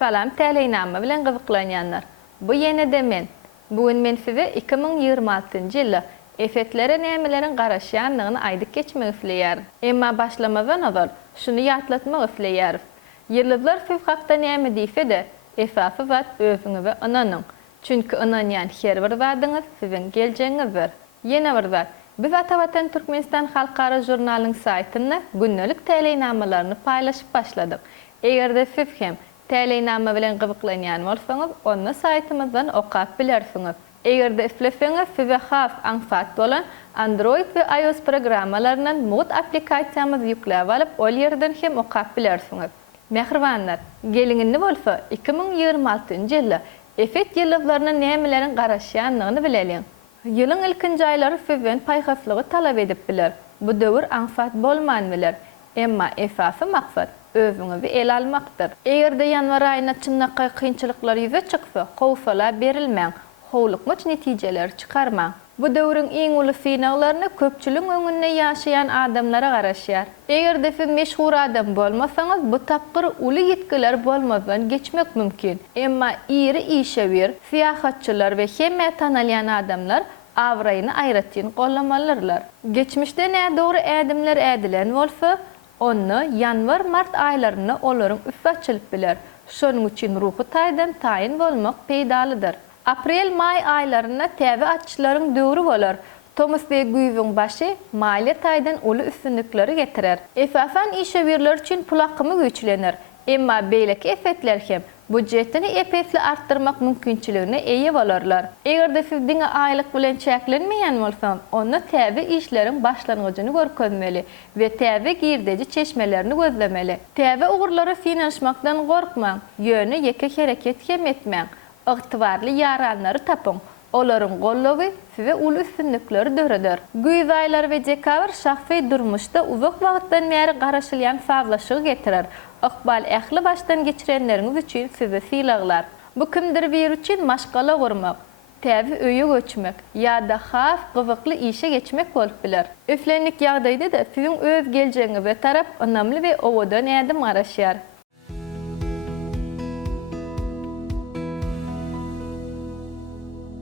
Salam täleýnama bilen gyzyklanýanlar. Bu ýene de men. Bugün men size 2026-njy ýyly efetlere nämeleriň garaşýanlygyny aýdyp geçmek isleýär. Emma başlamadan azal şunu ýatlatmak isleýär. Ýyldızlar siz hakda näme diýse-de, esasy zat özüňiz we ananyň. Çünki ananýan her bir zadyňyz siziň geljegiňizdir. Ýene bir zat, biz Atawatan Türkmenistan Halkara jurnalynyň saýtyna günnelik täleýnamalaryny paýlaşyp başladyk. Egerde siz hem täleýnama bilen gyzyklanýan bolsaňyz, onu saýtymyzdan okap bilersiňiz. Egerde isleseňiz, size has ansat bolan Android we iOS programmalaryndan mod applikasiýamyzy ýükläp alyp, ol ýerden hem okap bilersiňiz. Mehribanlar, geliňinde bolsa 2026-njy ýyly efekt ýyldızlaryna nämeleriň garaşýanlygyny bilelim. Ýylyň ilkinji aýlary sizden paýhaslygy talap edip biler. Bu döwür ansat bolman biler. Emma esasy maksat özüňizi el almakdyr. Egerde ýanwar aýyna çynnakay kynçylyklar ýüze çyksa, howsala berilmäň, howlukmaç netijeler çykarmaň. Bu döwrüň iň uly synaglaryny köpçüliň öňünde ýaşaýan adamlara garaşýar. Egerde siz meşhur adam bolmasaňyz, bu tapgyr uly ýetkiler bolmadan geçmek mümkin. Emma iri işewer, siýahatçylar we hemme tanalýan adamlar awraýyny aýratyn gollamalarlar. Geçmişde näme dogry ädimler ädilen bolsa, onu ýanwar-mart aýlaryny olaryň üstçilik biler. Şonuň üçin ruhy taýdan taýin bolmak peýdalydyr. Aprel-may aýlaryna täze açylaryň döwri bolar. Thomas we Güýüň başy maýly taýdan uly üstünlikleri getirer. Esasan işewerler üçin pul akymy güýçlenir. Emma beýleki efektler hem budjetini epesli arttırmak mümkinçiligine eýe bolarlar. Egerde siz diňe aýlyk bilen çäklenmeýän bolsaňyz, onda täze işleriň başlangyjyny görkezmeli we täze girdeji çeşmelerini gözlemeli. Täze ugurlara finanşmakdan gorkmaň, ýöne ýeke hereket hem etmäň. Ygtybarly ýaranlary tapyň. Olaryň gollawy size uly üstünlikleri döredir. Güýz aýlary we dekabr şahsy durmuşda uzak wagtdan bäri garaşylýan fazlaşygy getirer. Ykbal ähli başdan geçirenleriniz üçin size silaglar. Bu kimdir bir üçin maşgala gurmak, täze öýe göçmek ýa-da has gyzykly işe geçmek bolup biler. Öflenlik ýagdaýda da siziň öz geljegiňize tarap önämli we owadan ädim garaşýar.